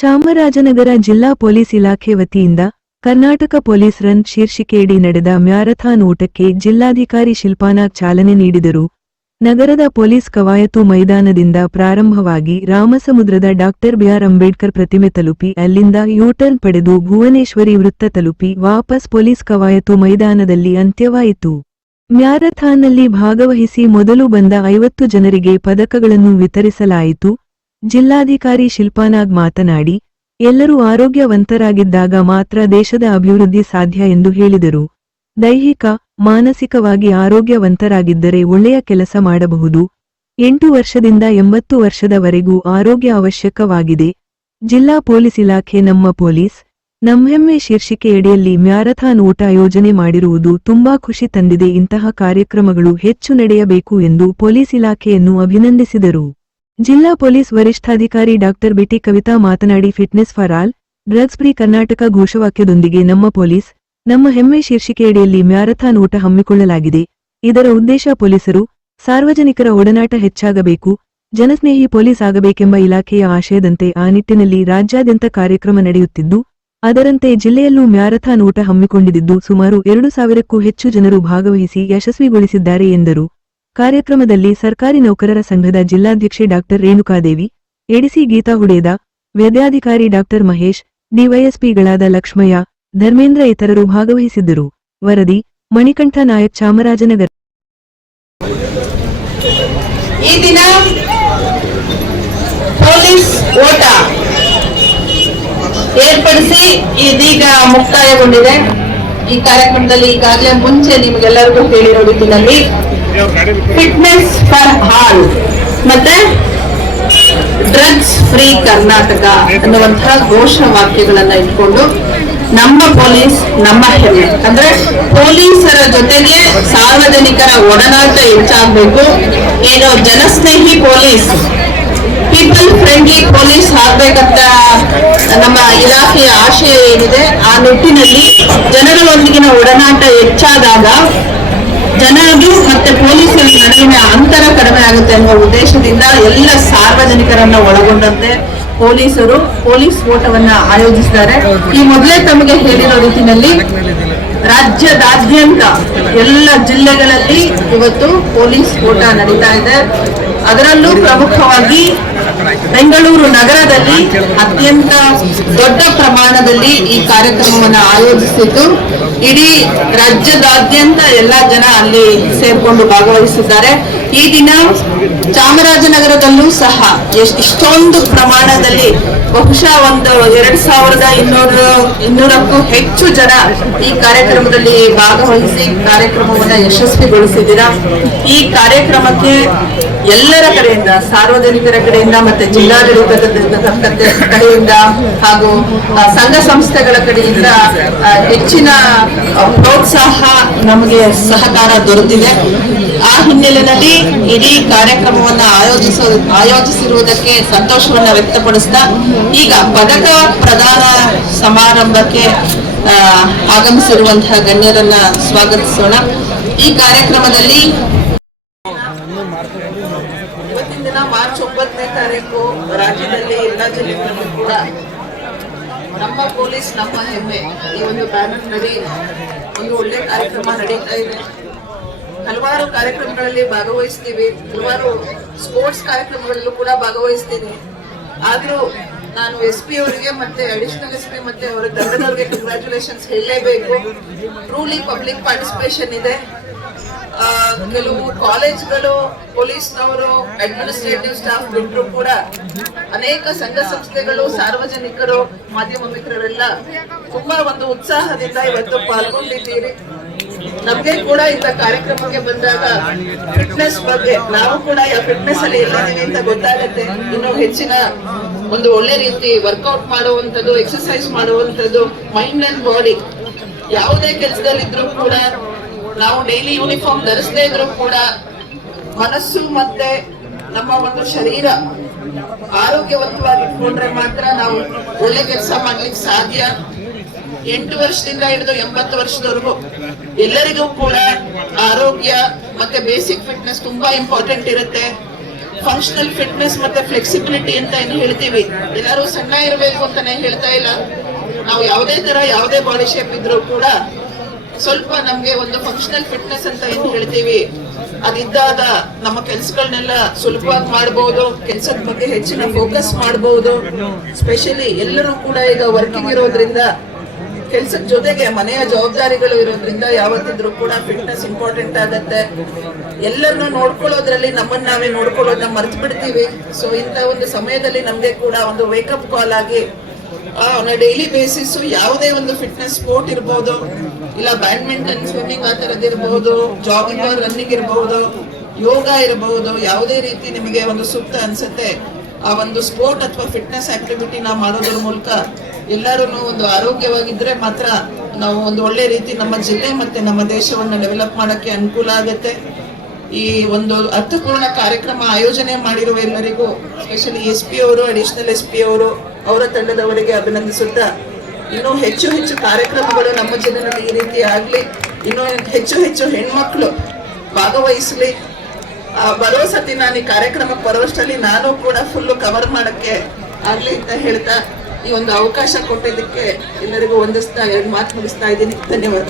ಚಾಮರಾಜನಗರ ಜಿಲ್ಲಾ ಪೊಲೀಸ್ ಇಲಾಖೆ ವತಿಯಿಂದ ಕರ್ನಾಟಕ ಪೊಲೀಸ್ ರನ್ ಶೀರ್ಷಿಕೆಯಡಿ ನಡೆದ ಮ್ಯಾರಥಾನ್ ಓಟಕ್ಕೆ ಜಿಲ್ಲಾಧಿಕಾರಿ ಶಿಲ್ಪಾನಾಗ್ ಚಾಲನೆ ನೀಡಿದರು. ನಗರದ ಪೊಲೀಸ್ ಕವಾಯತು ಮೈದಾನದಿಂದ ಪ್ರಾರಂಭವಾಗಿ ರಾಮಸಮುದ್ರದ ಡಾಕ್ಟರ್ ಬಿಆರ್ ಅಂಬೇಡ್ಕರ್ ಪ್ರತಿಮೆ ತಲುಪಿ ಅಲ್ಲಿಂದ ಯೂಟರ್ನ್ ಪಡೆದು ಭುವನೇಶ್ವರಿ ವೃತ್ತ ತಲುಪಿ ವಾಪಸ್ ಪೊಲೀಸ್ ಕವಾಯತು ಮೈದಾನದಲ್ಲಿ ಅಂತ್ಯವಾಯಿತು. ಮ್ಯಾರಥಾನ್ನಲ್ಲಿ ಭಾಗವಹಿಸಿ ಮೊದಲು ಬಂದ ಐವತ್ತು ಜನರಿಗೆ ಪದಕಗಳನ್ನು ವಿತರಿಸಲಾಯಿತು. ಜಿಲ್ಲಾಧಿಕಾರಿ ಶಿಲ್ಪಾನಾಗ್ ಮಾತನಾಡಿ, ಎಲ್ಲರೂ ಆರೋಗ್ಯವಂತರಾಗಿದ್ದಾಗ ಮಾತ್ರ ದೇಶದ ಅಭಿವೃದ್ಧಿ ಸಾಧ್ಯ ಎಂದು ಹೇಳಿದರು. ದೈಹಿಕ, ಮಾನಸಿಕವಾಗಿ ಆರೋಗ್ಯವಂತರಾಗಿದ್ದರೆ ಒಳ್ಳೆಯ ಕೆಲಸ ಮಾಡಬಹುದು. ಎಂಟು ವರ್ಷದಿಂದ ಎಂಬತ್ತು ವರ್ಷದವರೆಗೂ ಆರೋಗ್ಯ ಅವಶ್ಯಕವಾಗಿದೆ. ಜಿಲ್ಲಾ ಪೊಲೀಸ್ ಇಲಾಖೆ ನಮ್ಮ ಪೊಲೀಸ್. ನಮ್ಮೆಮ್ಮೆ ಶೀರ್ಷಿಕೆಯಡಿಯಲ್ಲಿ ಮ್ಯಾರಥಾನ್ ಓಟ ಯೋಜನೆ ಮಾಡಿರುವುದು ತುಂಬಾ ಖುಷಿ ತಂದಿದೆ. ಇಂತಹ ಕಾರ್ಯಕ್ರಮಗಳು ಹೆಚ್ಚು ನಡೆಯಬೇಕು ಎಂದು ಪೊಲೀಸ್ ಇಲಾಖೆಯನ್ನು ಅಭಿನಂದಿಸಿದರು. ಜಿಲ್ಲಾ ಪೊಲೀಸ್ ವರಿಷ್ಠಾಧಿಕಾರಿ ಡಾಕ್ಟರ್ ಬಿಟಿ ಕವಿತಾ ಮಾತನಾಡಿ, fitness for all, drugs free Karnataka ಘೋಷವಾಕ್ಯದೊಂದಿಗೆ ನಮ್ಮ ಪೊಲೀಸ್, ನಮ್ಮ ಹೆಮ್ಮೆ ಶೀರ್ಷಿಕೆಯಡಿಯಲ್ಲಿ ಮ್ಯಾರಥಾನ್ ಓಟ ಹಮ್ಮಿಕೊಳ್ಳಲಾಗಿದೆ. ಇದರ ಉದ್ದೇಶ ಪೊಲೀಸರು ಸಾರ್ವಜನಿಕರ ಒಡನಾಟ ಹೆಚ್ಚಾಗಬೇಕು, ಜನಸ್ನೇಹಿ ಪೊಲೀಸ್ ಆಗಬೇಕೆಂಬ ಇಲಾಖೆಯ ಆಶಯದಂತೆ ಆ ನಿಟ್ಟಿನಲ್ಲಿ ರಾಜ್ಯಾದ್ಯಂತ ಕಾರ್ಯಕ್ರಮ ನಡೆಯುತ್ತಿದ್ದು, ಅದರಂತೆ ಜಿಲ್ಲೆಯಲ್ಲೂ ಮ್ಯಾರಥಾನ್ ಓಟ ಹಮ್ಮಿಕೊಂಡಿದ್ದು ಸುಮಾರು ಎರಡು ಸಾವಿರಕ್ಕೂ ಹೆಚ್ಚು ಜನರು ಭಾಗವಹಿಸಿ ಯಶಸ್ವಿಗೊಳಿಸಿದ್ದಾರೆ ಎಂದರು. ಕಾರ್ಯಕ್ರಮದಲ್ಲಿ ಸರ್ಕಾರಿ ನೌಕರರ ಸಂಘದ ಜಿಲ್ಲಾಧ್ಯಕ್ಷೆ ಡಾಕ್ಟರ್ ರೇಣುಕಾದೇವಿ, ಎಡಿಸಿ ಗೀತಾ ಹುಡೇದ, ವೈದ್ಯಾಧಿಕಾರಿ ಡಾಕ್ಟರ್ ಮಹೇಶ್, ಡಿವೈಎಸ್ಪಿಗಳಾದ ಲಕ್ಷ್ಮಯ್ಯ, ಧರ್ಮೇಂದ್ರ ಇತರರು ಭಾಗವಹಿಸಿದ್ದರು. ವರದಿ, ಮಣಿಕಂಠ ನಾಯಕ್, ಚಾಮರಾಜನಗರ. ಈ ದಿನ ಪೊಲೀಸ್ ಓಟ ಏರ್ಪಡಿಸಿ ಇದೀಗ ಮುಕ್ತಾಯಗೊಂಡಿದೆ. ಈ ಕಾರ್ಯಕ್ರಮದಲ್ಲಿ ಈಗಾಗಲೇ ಮುಂಚೆ ನಿಮಗೆಲ್ಲರಿಗೂ ಹೇಳಿರೋ ರೀತಿಯಲ್ಲಿ ಫಿಟ್ನೆಸ್ ಫಾರ್ ಹಾಲ್ ಮತ್ತೆ ಡ್ರಗ್ಸ್ ಫ್ರೀ ಕರ್ನಾಟಕ ಅನ್ನುವಂತಹ ಘೋಷ ವಾಕ್ಯಗಳನ್ನ ಇಟ್ಕೊಂಡು ನಮ್ಮ ಪೊಲೀಸ್, ನಮ್ಮ ಹೆಮ್ಮೆ. ಅಂದ್ರೆ ಪೊಲೀಸರ ಜೊತೆಗೆ ಸಾರ್ವಜನಿಕರ ಒಡನಾಟ ಹೆಚ್ಚಾಗಬೇಕು. ಏನು ಜನಸ್ನೇಹಿ ಪೊಲೀಸ್ ಪೀಪಲ್ ಫ್ರೆಂಡ್ಲಿ ಪೊಲೀಸ್ ಆಗ್ಬೇಕಂತ ನಮ್ಮ ಇಲಾಖೆಯ ಆಶಯ ಏನಿದೆ, ಆ ನಿಟ್ಟಿನಲ್ಲಿ ಜನಗಳೊಂದಿಗಿನ ಒಡನಾಟ ಹೆಚ್ಚಾದಾಗ ಜನರು ಮತ್ತೆ ಪೊಲೀಸರ ನಡುವಿನ ಅಂತರ ಕಡಿಮೆ ಆಗುತ್ತೆ ಅನ್ನುವ ಉದ್ದೇಶದಿಂದ ಎಲ್ಲ ಸಾರ್ವಜನಿಕರನ್ನ ಒಳಗೊಂಡಂತೆ ಪೊಲೀಸರು ಪೊಲೀಸ್ ಓಟವನ್ನ ಆಯೋಜಿಸಿದ್ದಾರೆ. ಈ ಮೊದಲೇ ತಮಗೆ ಹೇಳಿರೋ ರೀತಿಯಲ್ಲಿ ರಾಜ್ಯದಾದ್ಯಂತ ಎಲ್ಲ ಜಿಲ್ಲೆಗಳಲ್ಲಿ ಇವತ್ತು ಪೊಲೀಸ್ ಓಟ ನಡೀತಾ ಇದೆ. ಅದರಲ್ಲೂ ಪ್ರಮುಖವಾಗಿ ಬೆಂಗಳೂರು ನಗರದಲ್ಲಿ ಅತ್ಯಂತ ದೊಡ್ಡ ಪ್ರಮಾಣದಲ್ಲಿ ಈ ಕಾರ್ಯಕ್ರಮವನ್ನು ಆಯೋಜಿಸಿದ್ದು. ಇಡೀ ರಾಜ್ಯದಾದ್ಯಂತ ಎಲ್ಲ ಜನ ಅಲ್ಲಿ ಸೇರ್ಕೊಂಡು ಭಾಗವಹಿಸಿದ್ದಾರೆ. ಈ ದಿನ ಚಾಮರಾಜನಗರದಲ್ಲೂ ಸಹ ಎಷ್ಟ್ ಇಷ್ಟೊಂದು ಪ್ರಮಾಣದಲ್ಲಿ ಬಹುಶಃ ಒಂದು ಎರಡ್ ಸಾವಿರದ ಇನ್ನೂರು ಇನ್ನೂರಕ್ಕೂ ಹೆಚ್ಚು ಜನ ಈ ಕಾರ್ಯಕ್ರಮದಲ್ಲಿ ಭಾಗವಹಿಸಿ ಕಾರ್ಯಕ್ರಮವನ್ನು ಯಶಸ್ವಿಗೊಳಿಸಿದ್ದೀರಾ. ಈ ಕಾರ್ಯಕ್ರಮಕ್ಕೆ ಎಲ್ಲರ ಕಡೆಯಿಂದ, ಸಾರ್ವಜನಿಕರ ಕಡೆಯಿಂದ ಮತ್ತೆ ಜಿಲ್ಲಾಡಳಿತದ ಕಡೆಯಿಂದ ಹಾಗೂ ಸಂಘ ಸಂಸ್ಥೆಗಳ ಕಡೆಯಿಂದ ಹೆಚ್ಚಿನ ಪ್ರೋತ್ಸಾಹ ನಮಗೆ ಸಹಕಾರ ದೊರೆತಿದೆ. ಆ ಹಿನ್ನೆಲೆಯಲ್ಲಿ ಇಡೀ ಕಾರ್ಯಕ್ರಮವನ್ನ ಆಯೋಜಿಸ, ಆಯೋಜಿಸಿರುವುದಕ್ಕೆ ಸಂತೋಷವನ್ನು ವ್ಯಕ್ತಪಡಿಸ್ತಾ, ಈಗ ಪದಕ ಪ್ರದಾನ ಸಮಾರಂಭಕ್ಕೆ ಆಗಮಿಸಿರುವಂತಹ ಗಣ್ಯರನ್ನ ಸ್ವಾಗತಿಸೋಣ. ಈ ಕಾರ್ಯಕ್ರಮದಲ್ಲಿ ಮಾರ್ಚ್ ಒಂಬತ್ತನೇ ತಾರೀಕು ರಾಜ್ಯದಲ್ಲಿ ಎಲ್ಲ ಜಿಲ್ಲೆಗಳಲ್ಲೂ ಕೂಡ ನಮ್ಮ ಪೊಲೀಸ್, ನಮ್ಮ ಹೆಮ್ಮೆ ಈ ಒಂದು ಬ್ಯಾನರ್ ಒಂದು ಒಳ್ಳೆ ಕಾರ್ಯಕ್ರಮ ನಡೀತಾ ಇದೆ. ಹಲವಾರು ಕಾರ್ಯಕ್ರಮಗಳಲ್ಲಿ ಭಾಗವಹಿಸ್ತೀವಿ, ಹಲವಾರು ಸ್ಪೋರ್ಟ್ಸ್ ಕಾರ್ಯಕ್ರಮಗಳಲ್ಲೂ ಕೂಡ ಭಾಗವಹಿಸ್ತೀನಿ. ಆದರೂ ನಾನು ಎಸ್ ಪಿ ಅವರಿಗೆ ಮತ್ತೆ ಅಡಿಷನಲ್ ಎಸ್ ಪಿ ಮತ್ತೆ ಅವರ ತಂಡದವರಿಗೆ ಕಂಗ್ರಾಚುಲೇಷನ್ಸ್ ಹೇಳಲೇಬೇಕು. ಟ್ರೂಲಿ ಪಬ್ಲಿಕ್ ಪಾರ್ಟಿಸಿಪೇಷನ್ ಇದೆ. ಕೆಲವು ಕಾಲೇಜ್ಗಳು, ಪೊಲೀಸ್ನವರು ಅಡ್ಮಿನಿಸ್ಟ್ರೇಟಿವ್ ಸ್ಟಾಫ್ ಬಿಟ್ಟರು ಕೂಡ ಅನೇಕ ಸಂಘ ಸಂಸ್ಥೆಗಳು, ಸಾರ್ವಜನಿಕರು, ಮಾಧ್ಯಮ ಮಿತ್ರರೆಲ್ಲ ತುಂಬಾ ಒಂದು ಉತ್ಸಾಹದಿಂದ ಇವತ್ತು ಪಾಲ್ಗೊಂಡಿದ್ದೀರಿ. ನಮ್ಗೆ ಕೂಡ ಇಂತ ಕಾರ್ಯಕ್ರಮಕ್ಕೆ ಬಂದಾಗ ಫಿಟ್ನೆಸ್ ಬಗ್ಗೆ ನಾವು ಕೂಡ ಯಾವ ಫಿಟ್ನೆಸ್ ಅಲ್ಲಿ ಇಲ್ಲಿದ್ದೀವಿ ಅಂತ ಗೊತ್ತಾಗತ್ತೆ. ಇನ್ನು ಹೆಚ್ಚಿನ ಒಂದು ಒಳ್ಳೆ ರೀತಿ ವರ್ಕೌಟ್ ಮಾಡುವಂಥದ್ದು ಎಕ್ಸರ್ಸೈಸ್ ಮಾಡುವಂಥದ್ದು ಮೈಂಡ್ ಅಂಡ್ ಬಾಡಿ ಯಾವುದೇ ಕೆಲಸದಲ್ಲಿದ್ರು ಕೂಡ ನಾವು ಡೈಲಿ ಯೂನಿಫಾರ್ಮ್ ಧರಿಸದೇ ಇದ್ರು ಕೂಡ ಮನಸ್ಸು ಮತ್ತೆ ನಮ್ಮ ಒಂದು ಶರೀರ ಆರೋಗ್ಯವಂತವಾಗಿ ಇಟ್ಕೊಂಡ್ರೆ ಮಾತ್ರ ನಾವು ಒಳ್ಳೆ ಕೆಲಸ ಮಾಡ್ಲಿಕ್ಕೆ ಸಾಧ್ಯ. ಎಂಟು ವರ್ಷದಿಂದ ಹಿಡಿದು ಎಂಬತ್ತು ವರ್ಷದವರೆಗೂ ಎಲ್ಲರಿಗೂ ಕೂಡ ಆರೋಗ್ಯ ಮತ್ತೆ ಬೇಸಿಕ್ ಫಿಟ್ನೆಸ್ ತುಂಬಾ ಇಂಪಾರ್ಟೆಂಟ್ ಇರುತ್ತೆ. ಫಂಕ್ಷನಲ್ ಫಿಟ್ನೆಸ್ ಮತ್ತೆ ಫ್ಲೆಕ್ಸಿಬಿಲಿಟಿ ಅಂತ ಏನು ಹೇಳ್ತೀವಿ? ಎಲ್ಲರೂ ಸಣ್ಣ ಇರಬೇಕು ಅಂತಾನೆ ಹೇಳ್ತಾ ಇಲ್ಲ. ನಾವು ಯಾವುದೇ ತರ ಯಾವುದೇ ಬಾಡಿ ಶೇಪ್ ಇದ್ರೂ ಕೂಡ ಸ್ವಲ್ಪ ನಮ್ಗೆ ಒಂದು ಫಂಕ್ಷನಲ್ ಫಿಟ್ನೆಸ್ ಅಂತ ಏನ್ ಹೇಳ್ತೀವಿ ಅದಿದ್ದಾಗ ನಮ್ಮ ಕೆಲ್ಸಗಳನ್ನೆಲ್ಲ ಸುಲಭವಾಗಿ ಮಾಡಬಹುದು ಕೆಲ್ಸದ ಬಗ್ಗೆ ಹೆಚ್ಚಿನ ಫೋಕಸ್ ಮಾಡಬಹುದು ಸ್ಪೆಷಲಿ ಎಲ್ಲರೂ ಕೂಡ ಈಗ ವರ್ಕಿಂಗ್ ಇರೋದ್ರಿಂದ, ಕೆಲ್ಸದ ಜೊತೆಗೆ ಮನೆಯ ಜವಾಬ್ದಾರಿಗಳು ಇರೋದ್ರಿಂದ ಯಾವತ್ತಿದ್ರೂ ಕೂಡ ಫಿಟ್ನೆಸ್ ಇಂಪಾರ್ಟೆಂಟ್ ಆಗತ್ತೆ. ಎಲ್ಲರನ್ನು ನೋಡ್ಕೊಳ್ಳೋದ್ರಲ್ಲಿ ನಮ್ಮನ್ನ ನಾವೇ ನೋಡ್ಕೊಳ್ಳೋದನ್ನ ಮರ್ತು ಬಿಡ್ತೀವಿ ಸೊ ಇಂಥ ಒಂದು ಸಮಯದಲ್ಲಿ ನಮ್ಗೆ ಕೂಡ ಒಂದು ವೇಕಪ್ ಕಾಲ್ ಆಗಿ ಆನ್ ಡೈಲಿ ಬೇಸಿಸ್ ಯಾವುದೇ ಒಂದು ಫಿಟ್ನೆಸ್ ಸ್ಪೋರ್ಟ್ ಇರ್ಬೋದು, ಇಲ್ಲ ಬ್ಯಾಡ್ಮಿಂಟನ್ ಸ್ವಿಮ್ಮಿಂಗ್ ಆ ಥರದ್ದು ಇರ್ಬೋದು ಜಾಗಿಂಗ್ ರನ್ನಿಂಗ್ ಇರ್ಬೋದು, ಯೋಗ ಇರಬಹುದು ಯಾವುದೇ ರೀತಿ ನಿಮಗೆ ಒಂದು ಸೂಕ್ತ ಅನ್ಸುತ್ತೆ, ಆ ಒಂದು ಸ್ಪೋರ್ಟ್ ಅಥವಾ ಫಿಟ್ನೆಸ್ ಆಕ್ಟಿವಿಟಿ ನಾವು ಮಾಡೋದ್ರ ಮೂಲಕ ಎಲ್ಲರೂ ಒಂದು ಆರೋಗ್ಯವಾಗಿದ್ರೆ ಮಾತ್ರ ನಾವು ಒಂದು ಒಳ್ಳೆ ರೀತಿ ನಮ್ಮ ಜಿಲ್ಲೆ ಮತ್ತೆ ನಮ್ಮ ದೇಶವನ್ನು ಡೆವಲಪ್ ಮಾಡೋಕ್ಕೆ ಅನುಕೂಲ ಆಗುತ್ತೆ. ಈ ಒಂದು ಅರ್ಥಪೂರ್ಣ ಕಾರ್ಯಕ್ರಮ ಆಯೋಜನೆ ಮಾಡಿರುವ ಎಲ್ಲರಿಗೂ ಸ್ಪೆಷಲಿ ಎಸ್ ಪಿ ಅವರು ಅಡಿಷನಲ್ ಎಸ್ ಪಿ ಅವರು ಅವರ ತಂಡದವರಿಗೆ ಅಭಿನಂದಿಸುತ್ತಾ ಇನ್ನೂ ಹೆಚ್ಚು ಹೆಚ್ಚು ಕಾರ್ಯಕ್ರಮಗಳು ನಮ್ಮ ಜನರಲ್ಲಿ ಈ ರೀತಿ ಆಗಲಿ ಇನ್ನೂ ಹೆಚ್ಚು ಹೆಚ್ಚು ಹೆಣ್ಮಕ್ಳು ಭಾಗವಹಿಸಲಿ. ಆ, ಬರೋ ಸತಿ ನಾನು ಈ ಕಾರ್ಯಕ್ರಮಕ್ಕೆ ಬರುವಷ್ಟರಲ್ಲಿ ನಾನು ಕೂಡ ಫುಲ್ಲು ಕವರ್ ಮಾಡೋಕ್ಕೆ ಆಗಲಿ ಅಂತ ಹೇಳ್ತಾ ಈ ಒಂದು ಅವಕಾಶ ಕೊಟ್ಟಿದ್ದಕ್ಕೆ ಎಲ್ಲರಿಗೂ ಒಂದಿಸ್ತಾ ಎರಡು ಮಾತು ಮುಗಿಸ್ತಾ ಇದ್ದೀನಿ. ಧನ್ಯವಾದ.